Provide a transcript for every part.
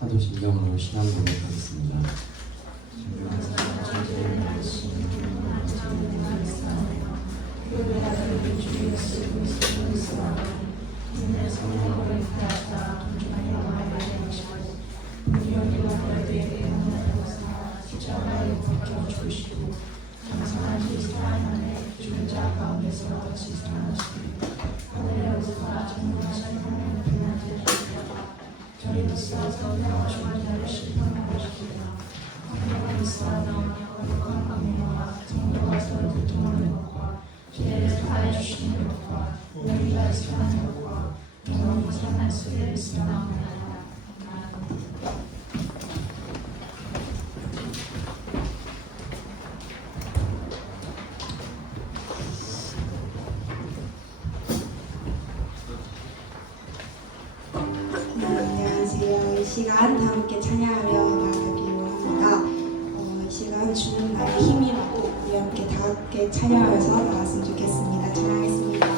사도신경으로 신앙 고백하겠습니다. 안녕하세요. 이 시간 다 함께 찬양하며 나아가기로 합니다. 이 시간 주는 나의 힘이라고 우리 함께 다 함께 찬양하면서 나갔으면 좋겠습니다. 찬양하겠습니다.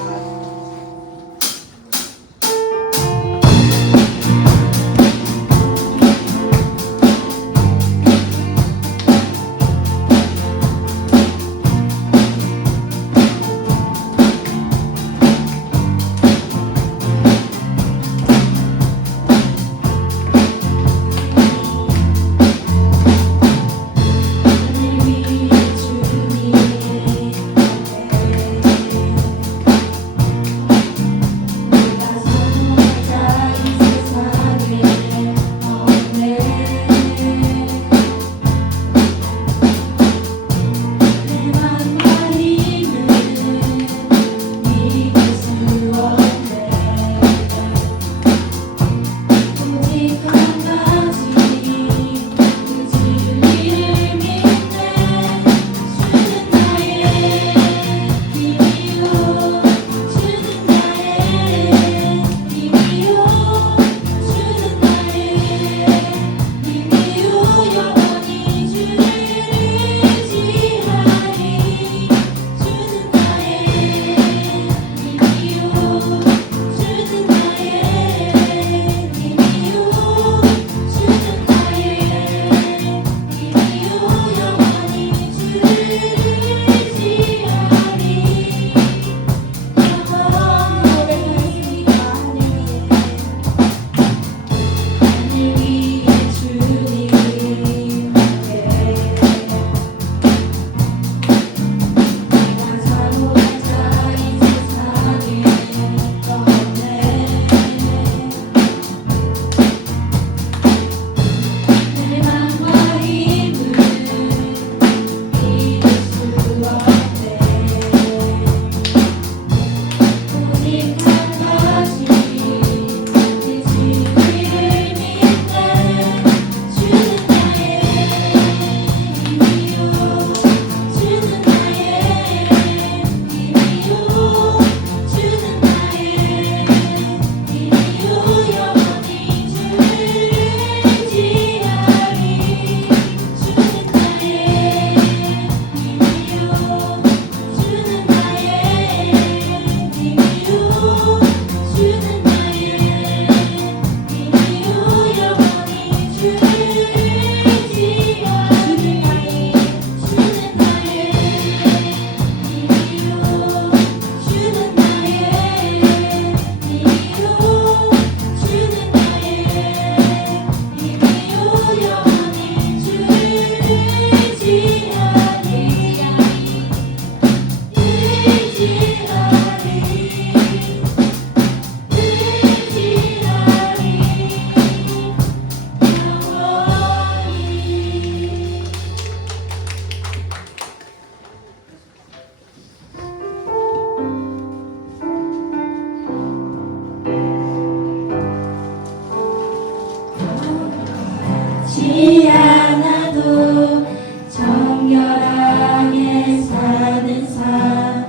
하나도 정결하게 사는 삶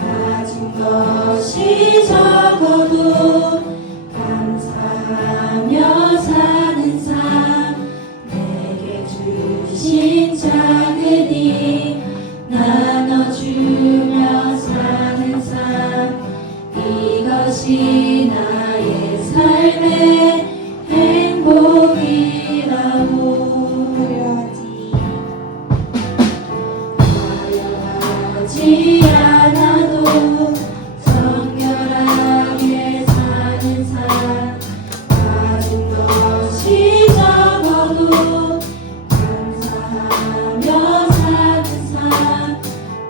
가진 것이 적어도 감사하며 사는 삶 내게 주신 작은 힘 나눠주며 사는 삶 이것이 나의 삶의 행복이라고 화려하지 않아도 정결하게 사는 삶 가진 것이 적어도 감사하며 사는 삶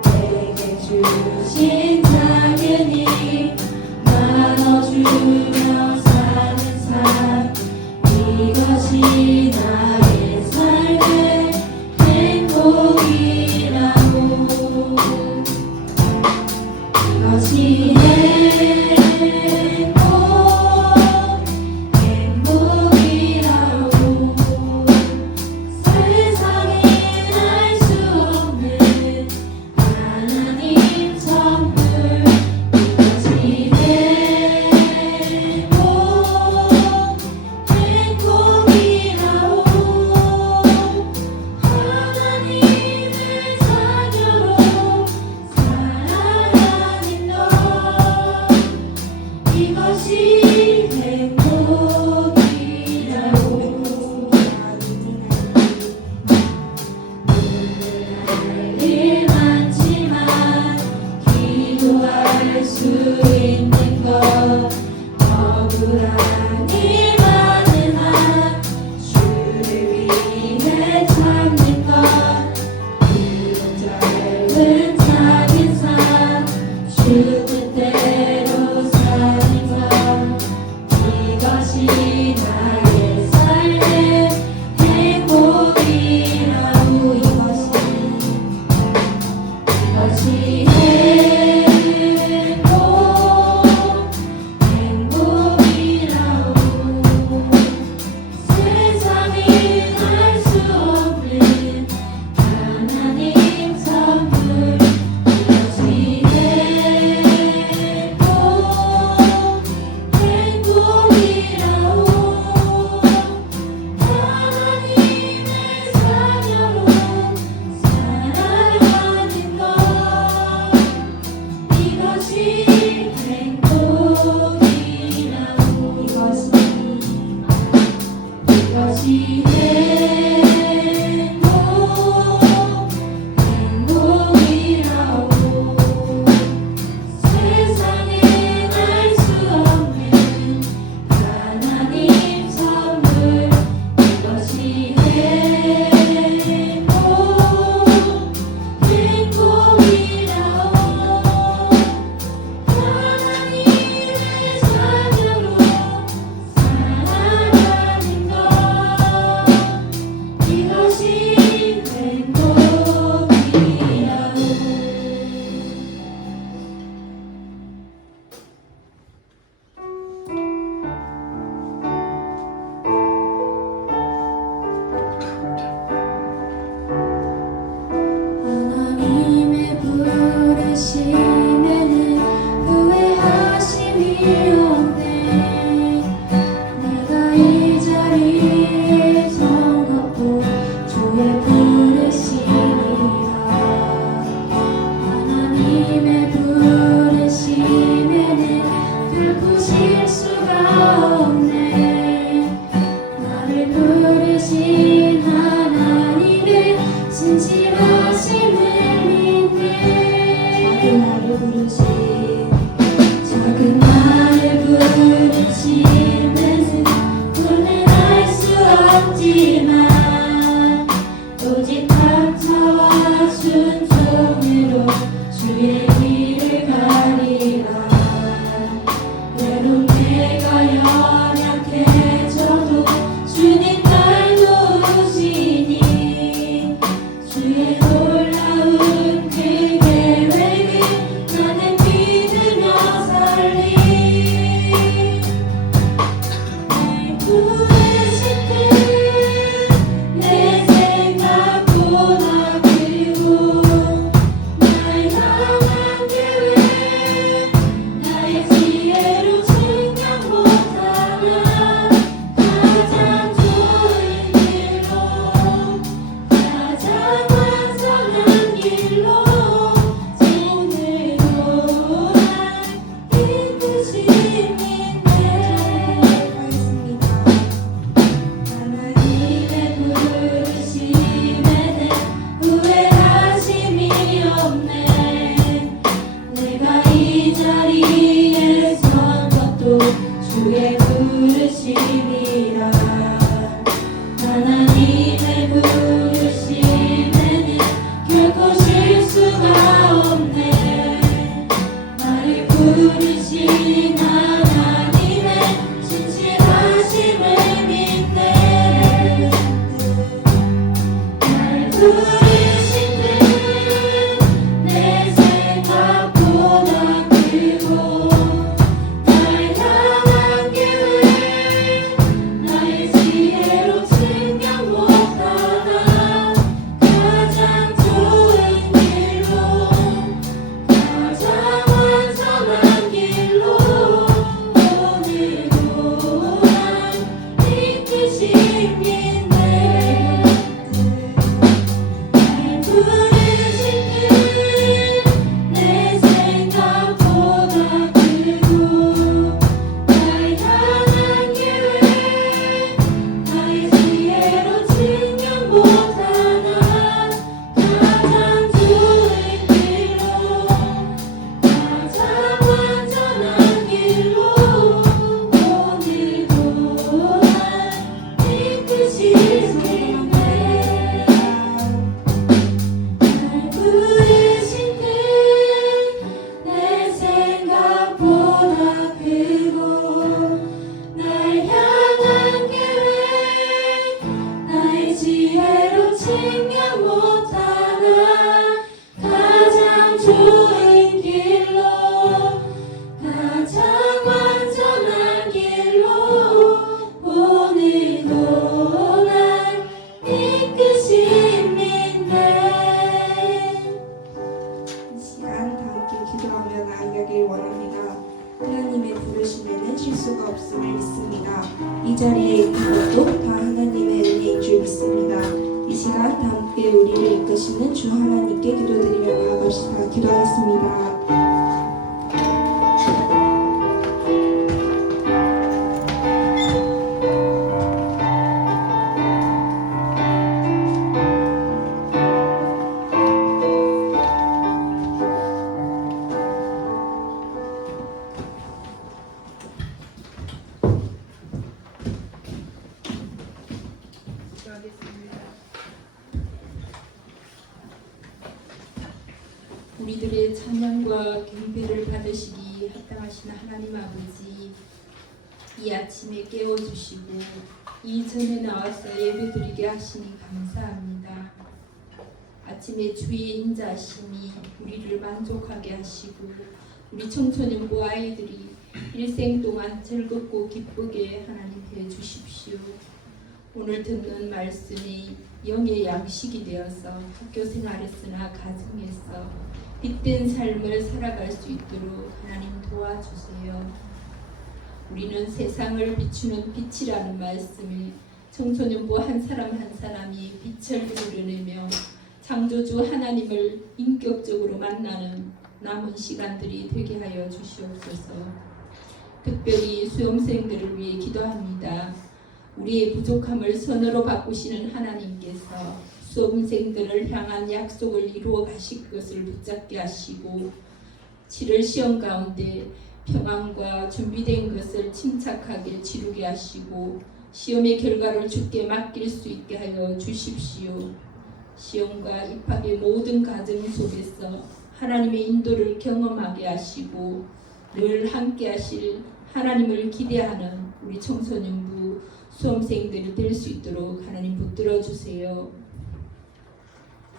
내게 주신 작은 힘 나눠주며 사는 삶 이것이 나의 삶의 행복이라고 이것이 행복이라고 세상에 알 수 없는 하나님 선물 이것이 행복이라고 하나님의 자녀로 살아가는 것 이것이 행복이라고 할 일 많지만 기도할 수 있는 것 억울한 일 많은 한 주를 위해 참는 것 짧은 작은 삶 주 뜻대로 사는 것 이것이 나의 삶의 행복이라고 이것이 행복이라고 세상에 알 수 없는 하나님 선물 이것이 행복이라고 하나님의 자녀로 살아가는 것 이것이 행복이라고 이것이 행복이라고 세상에 알 수 없는 하나님 선물 이것이 행복이라고 하나님의 자녀로 살아가는 것 이것이 행복이라고 하나님의 부르심에는 후회하심이 없네 내가 이 자리에 선 것도 주의 부르심이라 하나님의 부르심에는 결코 실수가 없네 나를 부르신 하나님의 진실하심을 믿네 작은 나를 부르심은 돈은 알 수 없지만 오직 감사와 순종으로 주의 길을 가리라 때론 내가 연약해져도 주님 날 도우시니 주의 놀라운 그 계획을 나는 믿으며 살리 날 부르신 그 이 자리에 있는 것도 다 하나님의 은혜인 줄 믿습니다. 이 시간 다 함께 우리를 이끄시는 주 하나님께 기도드리며 나아갑시다. 기도하겠습니다. 우리들의 찬양과 경배를 받으시기 합당하신 하나님 아버지, 이 아침에 깨워주시고 이 전에 나와서 예배드리게 하시니 감사합니다. 아침에 주의 인자하심이 우리를 만족하게 하시고 우리 청소년부 아이들이 일생 동안 즐겁고 기쁘게 하나님 해주십시오. 오늘 듣는 말씀이 영의 양식이 되어서 학교 생활에서나 가정에서 빛된 삶을 살아갈 수 있도록 하나님 도와주세요. 우리는 세상을 비추는 빛이라는 말씀을 청소년부 한 사람 한 사람이 빛을 드러내며 창조주 하나님을 인격적으로 만나는 남은 시간들이 되게 하여 주시옵소서. 특별히 수험생들을 위해 기도합니다. 우리의 부족함을 선으로 바꾸시는 하나님께서 수험생들을 향한 약속을 이루어 가실 것을 붙잡게 하시고 7월 시험 가운데 평안과 준비된 것을 침착하게 치르게 하시고 시험의 결과를 주께 맡길 수 있게 하여 주십시오. 시험과 입학의 모든 과정 속에서 하나님의 인도를 경험하게 하시고 늘 함께 하실 하나님을 기대하는 우리 청소년부 수험생들이 될 수 있도록 하나님 붙들어 주세요.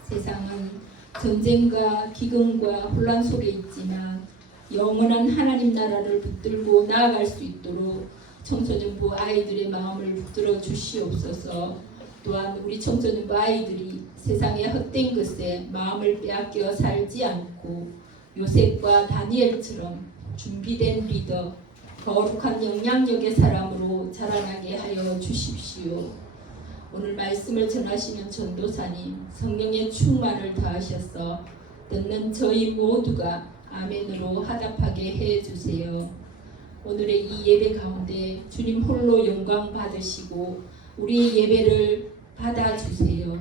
세상은 전쟁과 기근과 혼란 속에 있지만 영원한 하나님 나라를 붙들고 나아갈 수 있도록 청소년부 아이들의 마음을 붙들어 주시옵소서. 또한 우리 청소년부 아이들이 세상의 헛된 것에 마음을 빼앗겨 살지 않고 요셉과 다니엘처럼 준비된 리더, 거룩한 영향력의 사람으로 자라나게 하여 주십시오. 오늘 말씀을 전하시는 전도사님, 성령의 충만을 더하셔서 듣는 저희 모두가 아멘으로 화답하게 해주세요. 오늘의 이 예배 가운데 주님 홀로 영광 받으시고 우리 예배를 받아주세요.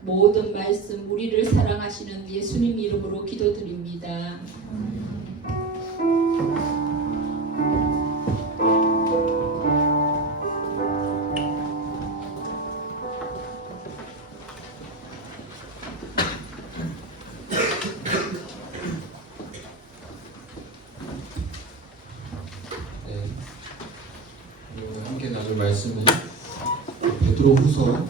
모든 말씀 우리를 사랑하시는 예수님 이름으로 기도드립니다. 함께 나눌 말씀은 베드로후서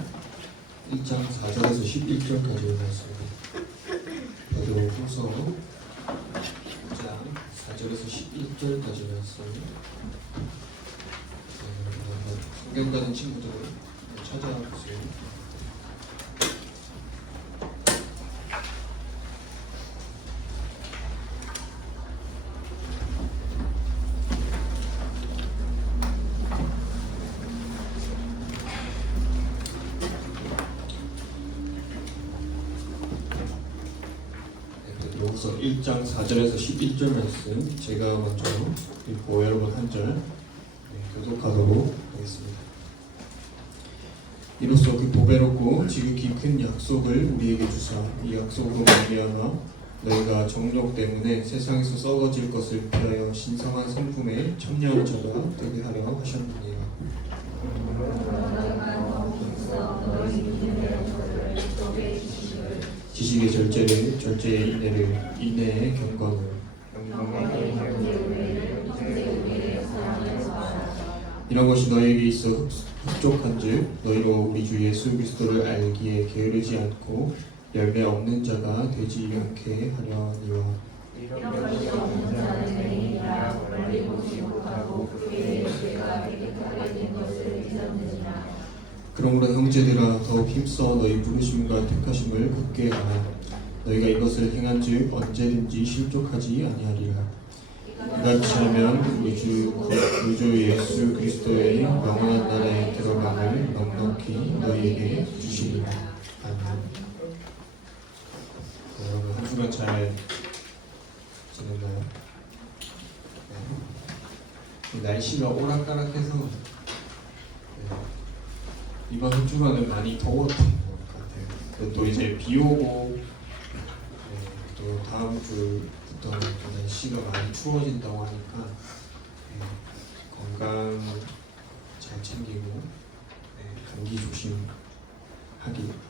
1장 4절에서 11절까지의 말씀입니다. 베드로후서 1장 4절에서 11절까지 말씀. 성경 가는 친구들은 찾아보세요. 베드로후서 1장 4절에서 11절 말씀 제가 먼저 읽고 여러분 한 절 교독하도록 하겠습니다. 이로써 그 보배롭고 지극히 큰 약속을 우리에게 주사 이 약속으로 말미암아 너희가 정욕 때문에 세상에서 썩어질 것을 피하여 신성한 성품에 참여한 자가 되게 하려 하셨느니라. 지식의 절제를, 절제의 인내를, 인내의 경건을, 이런 것이 너희에게 있어 흡족한즉 너희로 우리 주 예수 그리스도를 알기에 게으르지 않고 열매 없는 자가 되지 않게 하려니와. 그러므로 형제들아 더욱 힘써 너희 부르심과 택하심을 굳게 하라. 너희가 이것을 행한즉 언제든지 실족하지 아니하리라. 이같이 하면 우리 주 구주 예수 그리스도의 영원한 나라에 들어감을 넉넉히 너희에게 주시리라. 아멘. 여러분 한 주간 잘 지냈나요? 네. 날씨가 오락가락해서 이번 한 주간은 많이 더웠던 것 같아요. 그리고 또 이제 비 오고 또 다음 주부터 또 날씨가 많이 추워진다고 하니까 건강 잘 챙기고 감기 조심하기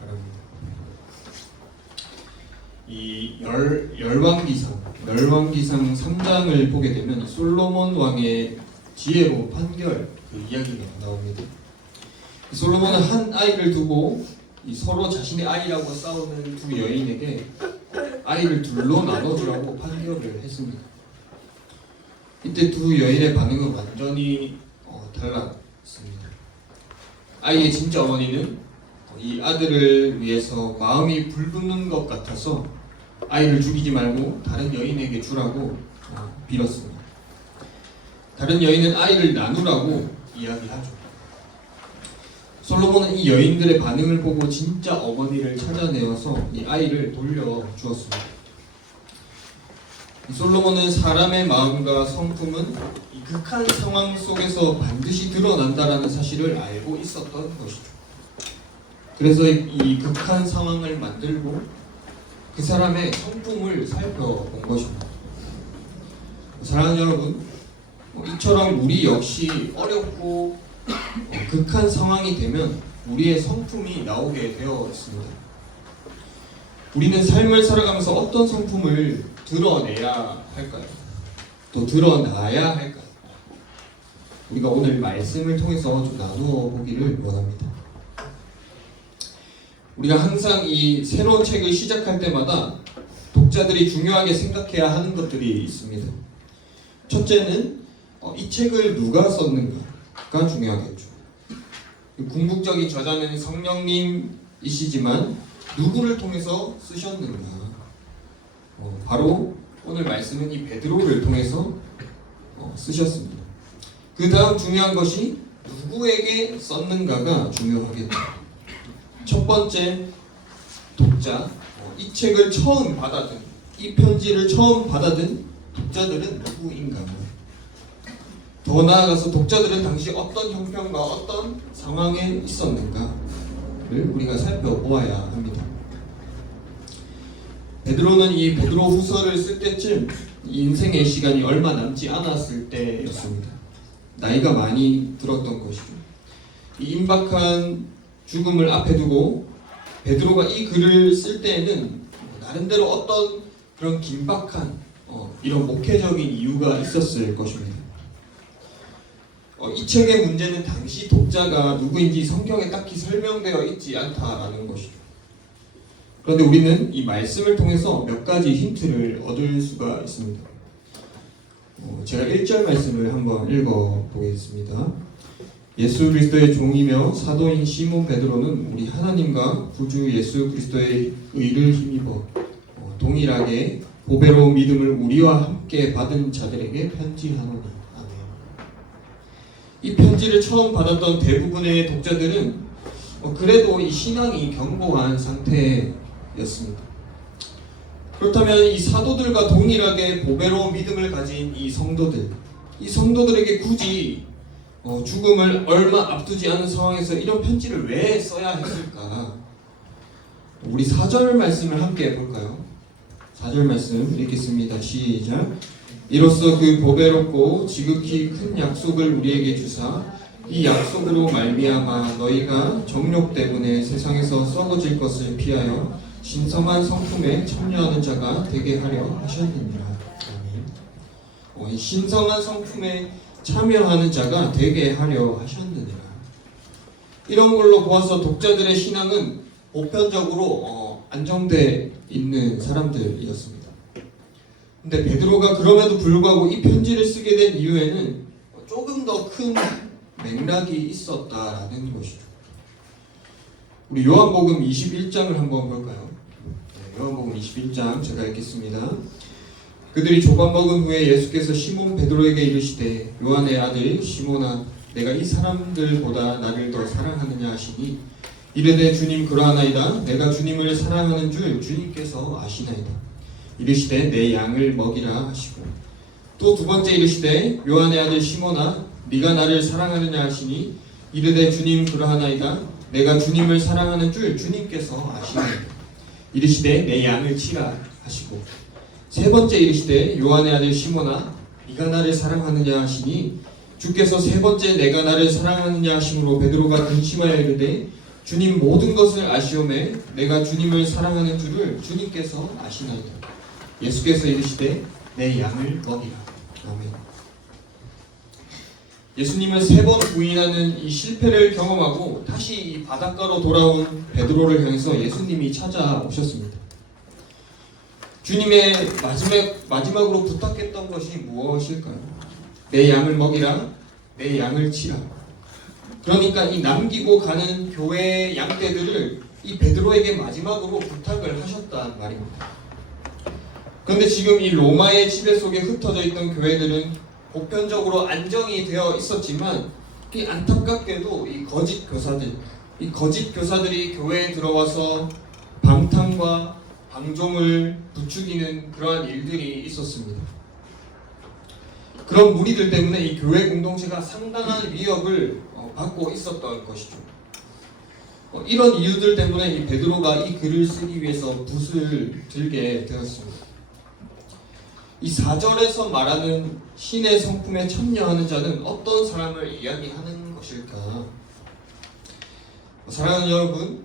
바랍니다. 이 열왕기상 3장을 보게 되면 솔로몬 왕의 지혜로운 판결 그 이야기가 나옵니다. 솔로몬은 한 아이를 두고 서로 자신의 아이라고 싸우는 두 여인에게 아이를 둘로 나눠주라고 판결을 했습니다. 이때 두 여인의 반응은 완전히 달랐습니다. 아이의 진짜 어머니는 이 아들을 위해서 마음이 불붙는 것 같아서 아이를 죽이지 말고 다른 여인에게 주라고 빌었습니다. 다른 여인은 아이를 나누라고 이야기하죠. 솔로몬은 이 여인들의 반응을 보고 진짜 어머니를 찾아내어서 이 아이를 돌려주었습니다. 솔로몬은 사람의 마음과 성품은 이 극한 상황 속에서 반드시 드러난다라는 사실을 알고 있었던 것이죠. 그래서 이 극한 상황을 만들고 그 사람의 성품을 살펴본 것입니다. 사랑하는 여러분, 이처럼 우리 역시 어렵고 극한 상황이 되면 우리의 성품이 나오게 되어 있습니다. 우리는 삶을 살아가면서 어떤 성품을 드러내야 할까요? 또 드러나야 할까요? 우리가 오늘 말씀을 통해서 좀 나누어 보기를 원합니다. 우리가 항상 이 새로운 책을 시작할 때마다 독자들이 중요하게 생각해야 하는 것들이 있습니다. 첫째는 이 책을 누가 썼는가가 중요하겠죠. 궁극적인 저자는 성령님이시지만 누구를 통해서 쓰셨는가? 바로 오늘 말씀은 이 베드로를 통해서 쓰셨습니다. 그 다음 중요한 것이 누구에게 썼는가가 중요하겠죠. 첫 번째, 독자. 이 책을 처음 받아든, 이 편지를 처음 받아든 독자들은 누구인가? 더 나아가서 독자들은 당시 어떤 형편과 어떤 상황에 있었는가를 우리가 살펴보아야 합니다. 베드로는 이 베드로 후서를 쓸 때쯤 인생의 시간이 얼마 남지 않았을 때였습니다. 나이가 많이 들었던 것이죠. 이 임박한 죽음을 앞에 두고 베드로가 이 글을 쓸 때에는 나름대로 어떤 그런 긴박한 이런 목회적인 이유가 있었을 것입니다. 이 책의 문제는 당시 독자가 누구인지 성경에 딱히 설명되어 있지 않다라는 것이죠. 그런데 우리는 이 말씀을 통해서 몇 가지 힌트를 얻을 수가 있습니다. 제가 1절 말씀을 한번 읽어보겠습니다. 예수 그리스도의 종이며 사도인 시몬 베드로는 우리 하나님과 구주 예수 그리스도의 의를 힘입어 동일하게 보배로운 믿음을 우리와 함께 받은 자들에게 편지하노니. 아멘. 이 편지를 처음 받았던 대부분의 독자들은 그래도 이 신앙이 견고한 상태였습니다. 그렇다면 이 사도들과 동일하게 보배로운 믿음을 가진 이 성도들에게 굳이 죽음을 얼마 앞두지 않은 상황에서 이런 편지를 왜 써야 했을까? 우리 4절 말씀을 함께 해볼까요? 4절 말씀 읽겠습니다. 시작. 이로써 그 보배롭고 지극히 큰 약속을 우리에게 주사 이 약속으로 말미암아 너희가 정욕 때문에 세상에서 썩어질 것을 피하여 신성한 성품에 참여하는 자가 되게 하려 하셨느니라. 아멘. 이 신성한 성품에 참여하는 자가 되게 하려 하셨느니라. 이런 걸로 보아서 독자들의 신앙은 보편적으로 안정돼 있는 사람들이었습니다. 근데 베드로가 그럼에도 불구하고 이 편지를 쓰게 된 이유에는 조금 더 큰 맥락이 있었다라는 것이죠. 우리 요한복음 21장을 한번 볼까요? 요한복음 21장 제가 읽겠습니다. 그들이 조밥 먹은 후에 예수께서 시몬 베드로에게 이르시되 요한의 아들 시몬아 내가 이 사람들보다 나를 더 사랑하느냐 하시니 이르되 주님 그러하나이다. 내가 주님을 사랑하는 줄 주님께서 아시나이다. 이르시되 내 양을 먹이라 하시고 또 두 번째 이르시되 요한의 아들 시몬아 네가 나를 사랑하느냐 하시니 이르되 주님 그러하나이다. 내가 주님을 사랑하는 줄 주님께서 아시나이다. 이르시되 내 양을 치라 하시고 세 번째 이르시되 요한의 아들 시몬아 네가 나를 사랑하느냐 하시니 주께서 세 번째 내가 나를 사랑하느냐 하심으로 베드로가 근심하여 이르되 주님 모든 것을 아시오매 내가 주님을 사랑하는 줄을 주님께서 아시나이다. 예수께서 이르시되 내 양을 먹이라. 아멘. 예수님은 세 번 부인하는 이 실패를 경험하고 다시 이 바닷가로 돌아온 베드로를 향해서 예수님이 찾아오셨습니다. 주님의 마지막으로 부탁했던 것이 무엇일까요? 내 양을 먹이라, 내 양을 치라. 그러니까 이 남기고 가는 교회의 양떼들을 이 베드로에게 마지막으로 부탁을 하셨단 말입니다. 그런데 지금 이 로마의 지배 속에 흩어져 있던 교회들은 보편적으로 안정이 되어 있었지만 이 안타깝게도 이 거짓 교사들이 교회에 들어와서 방탕과 방종을 부추기는 그러한 일들이 있었습니다. 그런 무리들 때문에 이 교회 공동체가 상당한 위협을 받고 있었던 것이죠. 이런 이유들 때문에 이 베드로가 이 글을 쓰기 위해서 붓을 들게 되었습니다. 이 4절에서 말하는 신의 성품에 참여하는 자는 어떤 사람을 이야기하는 것일까? 사랑하는 여러분,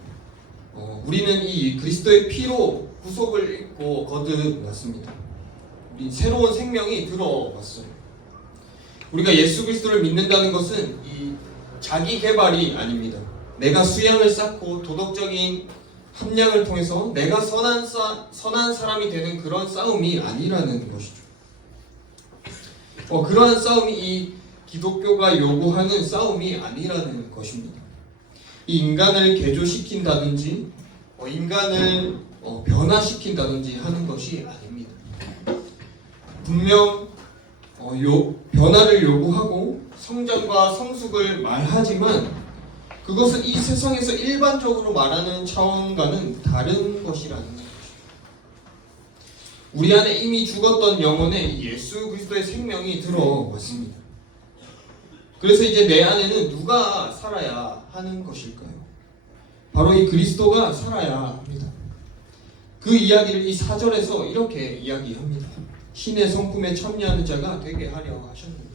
우리는 이 그리스도의 피로 구속을 입고 거듭났습니다. 우리 새로운 생명이 들어왔어요. 우리가 예수 그리스도를 믿는다는 것은 이 자기 개발이 아닙니다. 내가 수양을 쌓고 도덕적인 함량을 통해서 내가 선한 사람이 되는 그런 싸움이 아니라는 것이죠. 그러한 싸움이 이 기독교가 요구하는 싸움이 아니라는 것입니다. 이 인간을 개조시킨다든지 인간을 변화시킨다든지 하는 것이 아닙니다. 분명 변화를 요구하고 성장과 성숙을 말하지만 그것은 이 세상에서 일반적으로 말하는 차원과는 다른 것이라는 것입니다. 우리 안에 이미 죽었던 영혼에 예수 그리스도의 생명이 들어왔습니다. 그래서 이제 내 안에는 누가 살아야 하는 것일까요? 바로 이 그리스도가 살아야 합니다. 그 이야기를 이 4절에서 이렇게 이야기합니다. 신의 성품에 참여하는 자가 되게 하려 하셨느니라.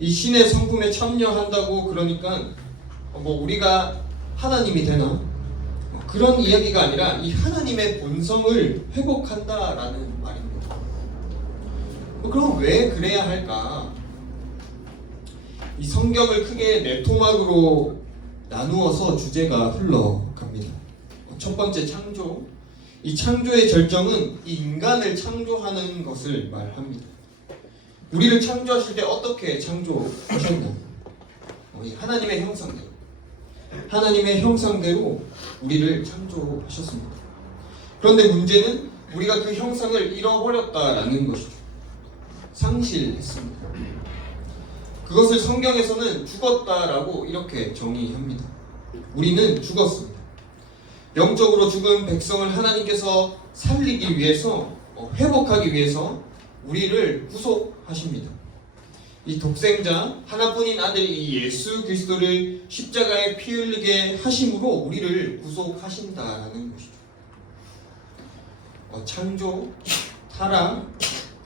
이 신의 성품에 참여한다고 그러니까 우리가 하나님이 되나? 그런 이야기가 아니라 이 하나님의 본성을 회복한다라는 말입니다. 그럼 왜 그래야 할까? 이 성경을 크게 네 토막으로 나누어서 주제가 흘러갑니다. 첫 번째 창조. 이 창조의 절정은 이 인간을 창조하는 것을 말합니다. 우리를 창조하실 때 어떻게 창조하셨나? 하나님의 형상대로. 하나님의 형상대로 우리를 창조하셨습니다. 그런데 문제는 우리가 그 형상을 잃어버렸다라는 것이죠. 상실했습니다. 그것을 성경에서는 죽었다라고 이렇게 정의합니다. 우리는 죽었습니다. 영적으로 죽은 백성을 하나님께서 살리기 위해서 회복하기 위해서 우리를 구속하십니다. 이 독생자 하나뿐인 아들 이 예수 그리스도를 십자가에 피 흘리게 하심으로 우리를 구속하신다라는 것이죠. 창조, 타락,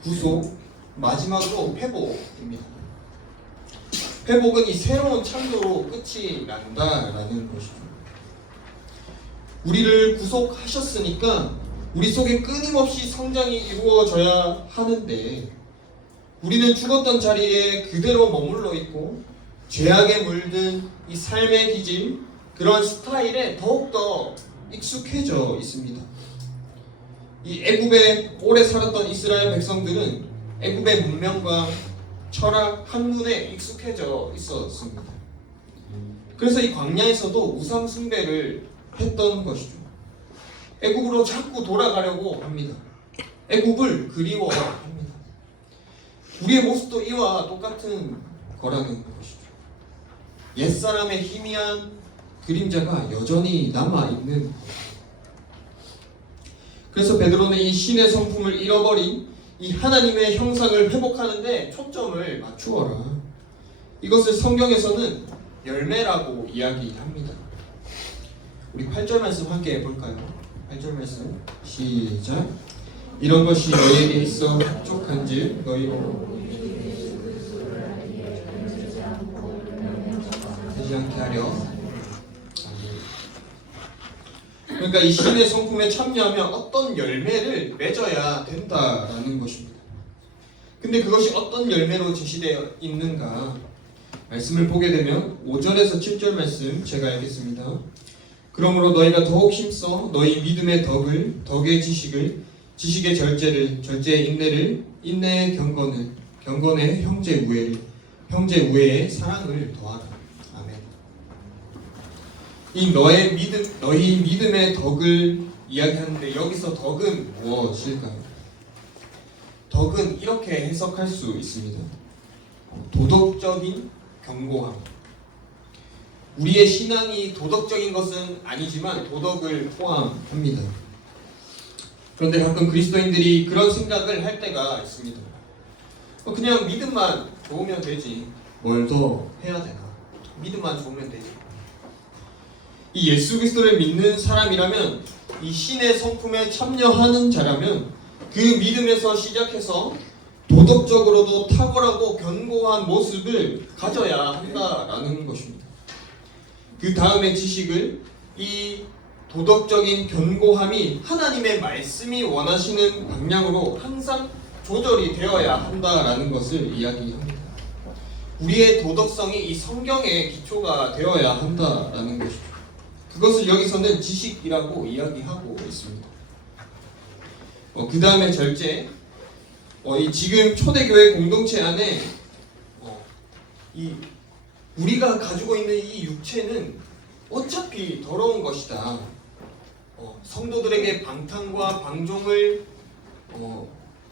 구속, 마지막으로 회복입니다. 회복은 이 새로운 창조로 끝이 난다라는 것이죠. 우리를 구속하셨으니까 우리 속에 끊임없이 성장이 이루어져야 하는데 우리는 죽었던 자리에 그대로 머물러 있고 죄악에 물든 이 삶의 기질, 그런 스타일에 더욱더 익숙해져 있습니다. 이 애굽에 오래 살았던 이스라엘 백성들은 애굽의 문명과 철학, 학문에 익숙해져 있었습니다. 그래서 이 광야에서도 우상 숭배를 했던 것이죠. 애굽으로 자꾸 돌아가려고 합니다. 애굽을 그리워합니다. 우리의 모습도 이와 똑같은 거라는 것이죠. 옛사람의 희미한 그림자가 여전히 남아있는 것. 그래서 베드로는 이 신의 성품을 잃어버린 이 하나님의 형상을 회복하는데 초점을 맞추어라. 이것을 성경에서는 열매라고 이야기합니다. 우리 8절 말씀 함께 해볼까요? 8절 말씀 시작. 이런 것이 너희에게 있어 촉촉한즉 너희로 되지 않게 하려. 그러니까 이 신의 성품에 참여하면 어떤 열매를 맺어야 된다라는 것입니다. 근데 그것이 어떤 열매로 제시되어 있는가? 말씀을 보게 되면 5절에서 7절 말씀 제가 읽겠습니다. 그러므로 너희가 더욱 힘써 너희 믿음의 덕을, 덕의 지식을, 지식의 절제를, 절제의 인내를, 인내의 경건을, 경건의 형제 우애를, 형제 우애의 사랑을 더하라. 아멘. 이 너희 믿음의 덕을 이야기하는데 여기서 덕은 무엇일까요? 덕은 이렇게 해석할 수 있습니다. 도덕적인 견고함. 우리의 신앙이 도덕적인 것은 아니지만 도덕을 포함합니다. 그런데 가끔 그리스도인들이 그런 생각을 할 때가 있습니다. 그냥 믿음만 좋으면 되지. 뭘 더 해야 되나? 믿음만 좋으면 되지. 이 예수 그리스도를 믿는 사람이라면, 이 신의 성품에 참여하는 자라면 그 믿음에서 시작해서 도덕적으로도 탁월하고 견고한 모습을 가져야 한다라는 것입니다. 그 다음에 지식을, 이 도덕적인 견고함이 하나님의 말씀이 원하시는 방향으로 항상 조절이 되어야 한다라는 것을 이야기합니다. 우리의 도덕성이 이 성경의 기초가 되어야 한다라는 것이죠. 그것을 여기서는 지식이라고 이야기하고 있습니다. 그 다음에 절제. 이 지금 초대교회 공동체 안에 우리가 가지고 있는 이 육체는 어차피 더러운 것이다. 성도들에게 방탕과 방종을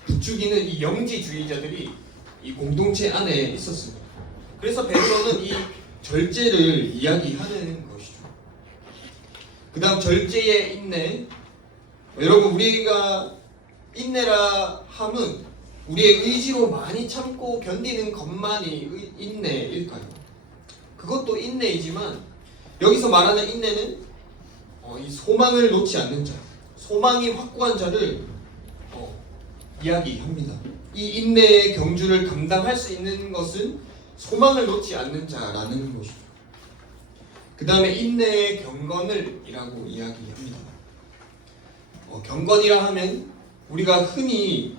부추기는 이 영지주의자들이 이 공동체 안에 있었습니다. 그래서 베드로는 이 절제를 이야기하는 것이죠. 그 다음 절제의 인내. 여러분, 우리가 인내라 함은 우리의 의지로 많이 참고 견디는 것만이 인내일까요? 그것도 인내이지만 여기서 말하는 인내는 이 소망을 놓지 않는 자, 소망이 확고한 자를 이야기합니다. 이 인내의 경주를 감당할 수 있는 것은 소망을 놓지 않는 자라는 것이죠. 그 다음에 인내의 경건을 이라고 이야기합니다. 경건이라 하면 우리가 흔히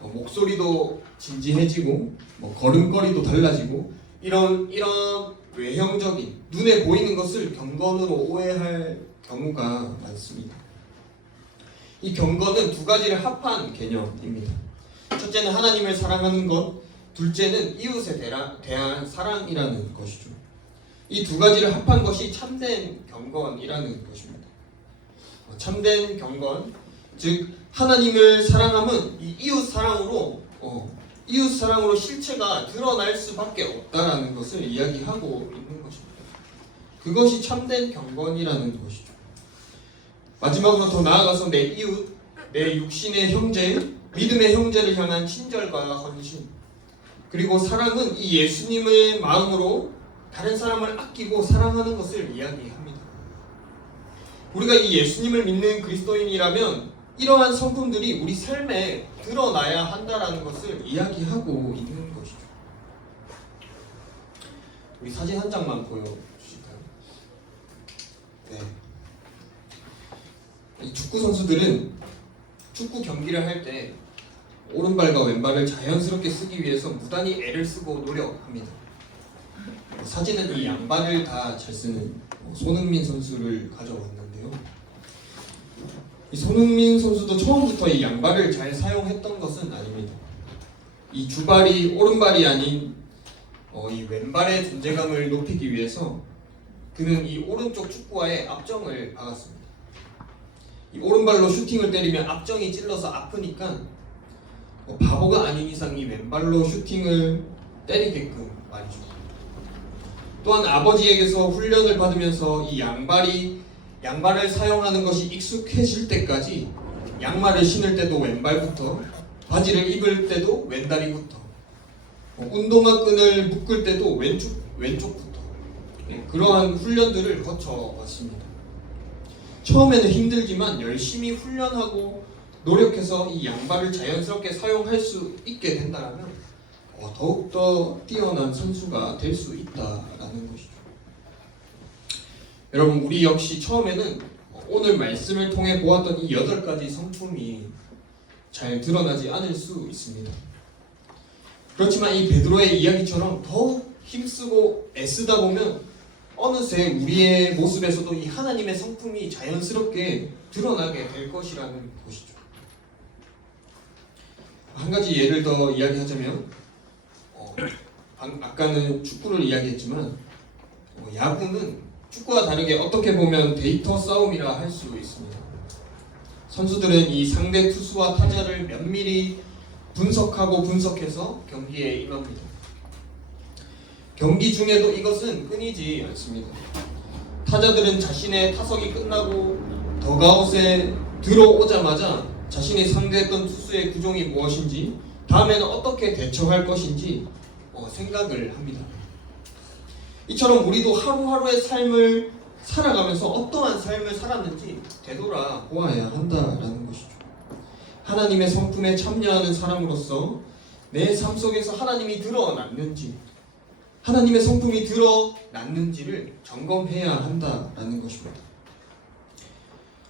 목소리도 진지해지고 걸음걸이도 달라지고 이런 외형적인 눈에 보이는 것을 경건으로 오해할 경우가 많습니다. 이 경건은 두 가지를 합한 개념입니다. 첫째는 하나님을 사랑하는 것, 둘째는 이웃에 대한 사랑이라는 것이죠. 이 두 가지를 합한 것이 참된 경건이라는 것입니다. 참된 경건, 즉 하나님을 사랑함은 이 이웃 사랑으로 실체가 드러날 수밖에 없다라는 것을 이야기하고 있는 것입니다. 그것이 참된 경건이라는 것이죠. 마지막으로 더 나아가서 내 이웃, 내 육신의 형제, 믿음의 형제를 향한 친절과 헌신, 그리고 사랑은 이 예수님의 마음으로 다른 사람을 아끼고 사랑하는 것을 이야기합니다. 우리가 이 예수님을 믿는 그리스도인이라면 이러한 성품들이 우리 삶에 드러나야 한다라는 것을 이야기하고 있는 것이죠. 우리 사진 한 장만 보여주실까요? 네. 이 축구 선수들은 축구 경기를 할 때 오른발과 왼발을 자연스럽게 쓰기 위해서 무단히 애를 쓰고 노력합니다. 사진은 이 양발을 다 잘 쓰는 손흥민 선수를 가져왔는데요. 이 손흥민 선수도 처음부터 이 양발을 잘 사용했던 것은 아닙니다. 이 주발이 오른발이 아닌 이 왼발의 존재감을 높이기 위해서 그는 이 오른쪽 축구화에 앞정을 박았습니다. 이 오른발의 존재감을 높이기 위해서 그는 이 오른쪽 축구화에 앞정을 박았습니다. 이 오른발의 존재감을 높이기 위해서 그는 이 오른쪽 축구화에 앞정을 박았습니다. 이 오른발의 존재감을 높이기 위해서 그는 이 오른쪽 축구화에 앞정을 박았습니다. 이 오른발로 슈팅을 때리면 앞정이 찔러서 아프니까 바보가 아닌 이상 이 왼발로 슈팅을 때리게끔 말이죠. 또한 아버지에게서 훈련을 받으면서 이 양발을 사용하는 것이 익숙해질 때까지 양말을 신을 때도 왼발부터, 바지를 입을 때도 왼다리부터, 운동화 끈을 묶을 때도 왼쪽부터 그러한 훈련들을 거쳐왔습니다. 처음에는 힘들지만 열심히 훈련하고 노력해서 이 양발을 자연스럽게 사용할 수 있게 된다면 더욱더 뛰어난 선수가 될 수 있다라는 것이죠. 여러분, 우리 역시 처음에는 오늘 말씀을 통해 보았던 이 8가지 성품이 잘 드러나지 않을 수 있습니다. 그렇지만 이 베드로의 이야기처럼 더 힘쓰고 애쓰다 보면 어느새 우리의 모습에서도 이 하나님의 성품이 자연스럽게 드러나게 될 것이라는 것이죠. 한 가지 예를 더 이야기하자면 아까는 축구를 이야기했지만 야구는 축구와 다르게 어떻게 보면 데이터 싸움이라 할 수 있습니다. 선수들은 이 상대 투수와 타자를 면밀히 분석해서 경기에 임합니다. 경기 중에도 이것은 끊이지 않습니다. 타자들은 자신의 타석이 끝나고 더그아웃에 들어오자마자 자신이 상대했던 투수의 구종이 무엇인지, 다음에는 어떻게 대처할 것인지 생각을 합니다. 이처럼 우리도 하루하루의 삶을 살아가면서 어떠한 삶을 살았는지 되돌아 보아야 한다라는 것이죠. 하나님의 성품에 참여하는 사람으로서 내 삶 속에서 하나님이 드러났는지, 하나님의 성품이 드러났는지를 점검해야 한다라는 것입니다.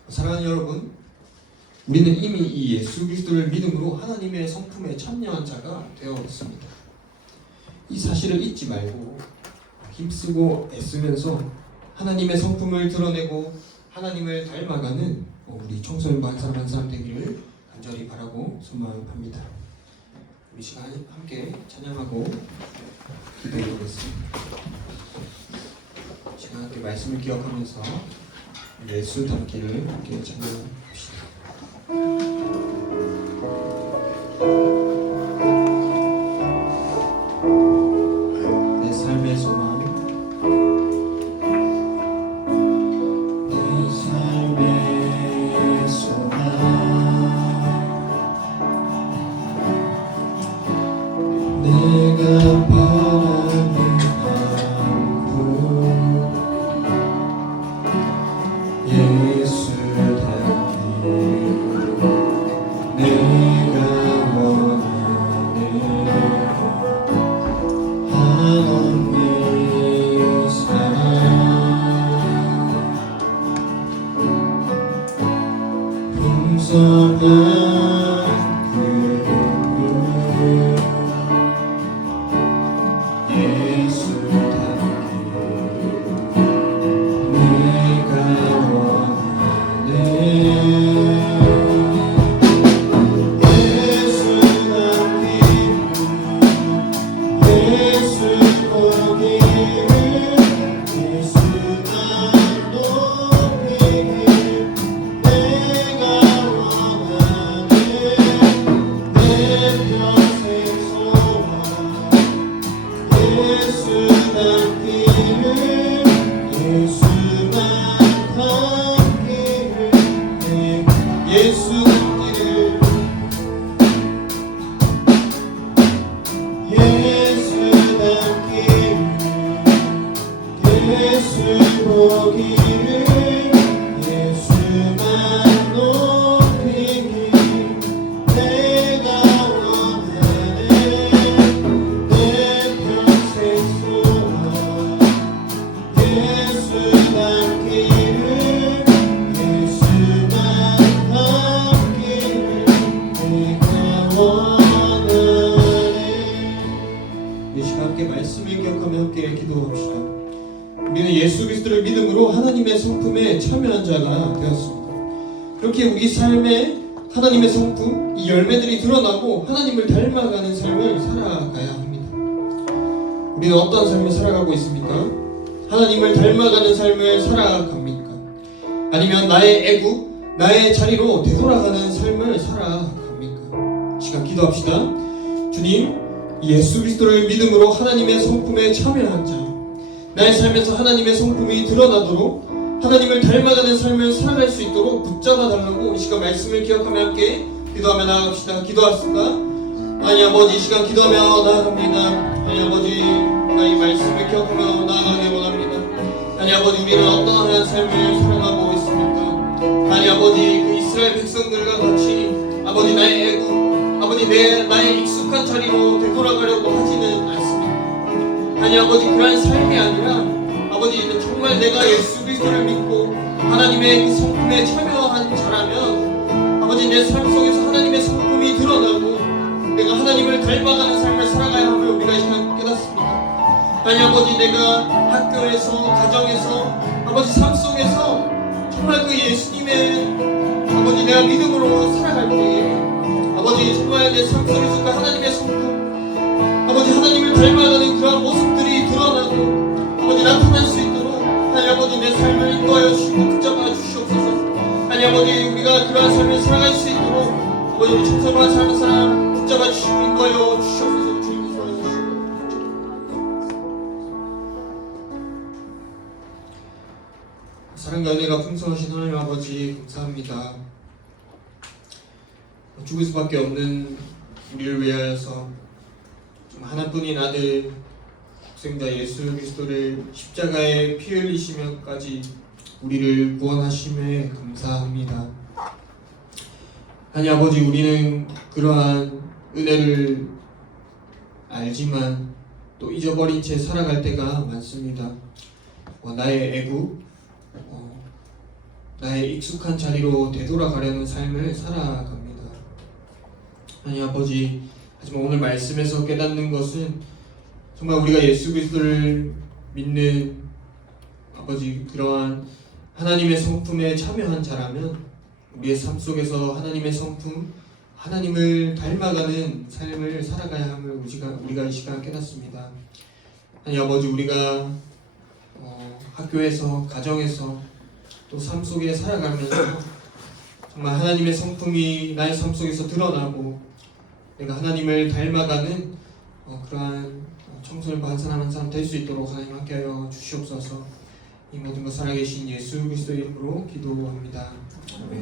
사랑하는 여러분, 우리는 이미 이 예수 그리스도를 믿음으로 하나님의 성품에 참여한 자가 되어 있습니다. 이 사실을 잊지 말고 힘쓰고 애쓰면서 하나님의 성품을 드러내고 하나님을 닮아가는 우리 청소년부 한 사람 한 사람 되기를 간절히 바라고 소망합니다. 우리 시간 함께 찬양하고 기도해 보겠습니다. 시간 함께 말씀을 기억하면서 예수 닮기를 함께 찬양합시다. 내 삶의 소망, 내 삶의 소망, 내가 바라는 만큼 예수 닮기 내가 원하네. 하나님의 사랑 풍성한 그 예수 닮기 내가 원하네. 우리는 예수 그리스도를 믿음으로 하나님의 성품에 참여한 자가 되었습니다. 그렇게 우리 삶에 하나님의 성품, 이 열매들이 드러나고 하나님을 닮아가는 삶을 살아가야 합니다. 우리는 어떤 삶을 살아가고 있습니까? 하나님을 닮아가는 삶을 살아갑니까? 아니면 나의 애국, 나의 자리로 되돌아가는 삶을 살아갑니까? 시간 기도합시다. 주님, 예수 그리스도를 믿음으로 하나님의 성품에 참여한 자, 나의 삶에서 하나님의 성품이 드러나도록 하나님을 닮아가는 삶을 살아갈 수 있도록 붙잡아 달라고 이 시간 말씀을 기억하며 함께 기도하며 나아갑시다. 기도하겠습니다. 하나님 아버지, 이 시간 기도하며 나아갑니다. 하나님 아버지, 우리가 이 말씀을 기억하며 나아가기 원합니다. 하나님 아버지, 우리는 어떠한 삶을 살아가고 있습니까? 하나님 아버지, 그 이스라엘 백성들과 같이 아버지 나의 애국, 아버지 나의 익숙한 자리로 되돌아가려고 하지는 않습니다. 하나님 아버지, 그러한 삶이 아니라 아버지 정말 내가 예수 그리스도를 믿고 하나님의 그 성품에 참여한 자라면 아버지 내 삶 속에서 하나님의 성품이 드러나고 내가 하나님을 닮아가는 삶을 살아가야 함을 우리가 이 시간 깨닫습니다. 하나님 아버지, 내가 학교에서, 가정에서, 아버지 삶 속에서 정말 그 예수님의 아버지 내가 믿음으로 살아갈 때에 아버지 정말 내 삶 속에서 그 하나님의 성품, 아버지 하나님을 닮아가는 그런 모습들이 드러나고 아버지 나타날 수 있도록 하나님 아버지 내 삶을 인도하여 주시고 붙잡아 주시옵소서. 하나님 아버지, 우리가 그러한 삶을 살아갈 수 있도록 아버지 우리 청소만 사는 사람 붙잡아 주시고 인도하여 주시옵소서. 주님 인도하여 주시옵소서. 사랑과 은혜가 풍성하신 하나님 아버지 감사합니다. 죽을 수밖에 없는 우리를 위하여서 하나뿐인 아들 독생자 예수 그리스도를 십자가에 피 흘리시면까지 우리를 구원하심에 감사합니다. 하나님 아버지, 우리는 그러한 은혜를 알지만 또 잊어버린 채 살아갈 때가 많습니다. 나의 애국, 나의 익숙한 자리로 되돌아가려는 삶을 살아갑니다. 하나님 아버지, 하지만 오늘 말씀에서 깨닫는 것은 정말 우리가 예수 그리스도를 믿는 아버지 그러한 하나님의 성품에 참여한 자라면 우리의 삶 속에서 하나님의 성품, 하나님을 닮아가는 삶을 살아가야 함을 우리가 이 시간 깨닫습니다. 하나님 아버지, 우리가 학교에서, 가정에서 또 삶 속에 살아가면서 정말 하나님의 성품이 나의 삶 속에서 드러나고 내가 하나님을 닮아가는 그러한 청소년과 한 사람 한 사람 될 수 있도록 하나님 함께하여 주시옵소서. 이 모든 것 살아계신 예수 그리스도의 이름으로 기도합니다. 아멘.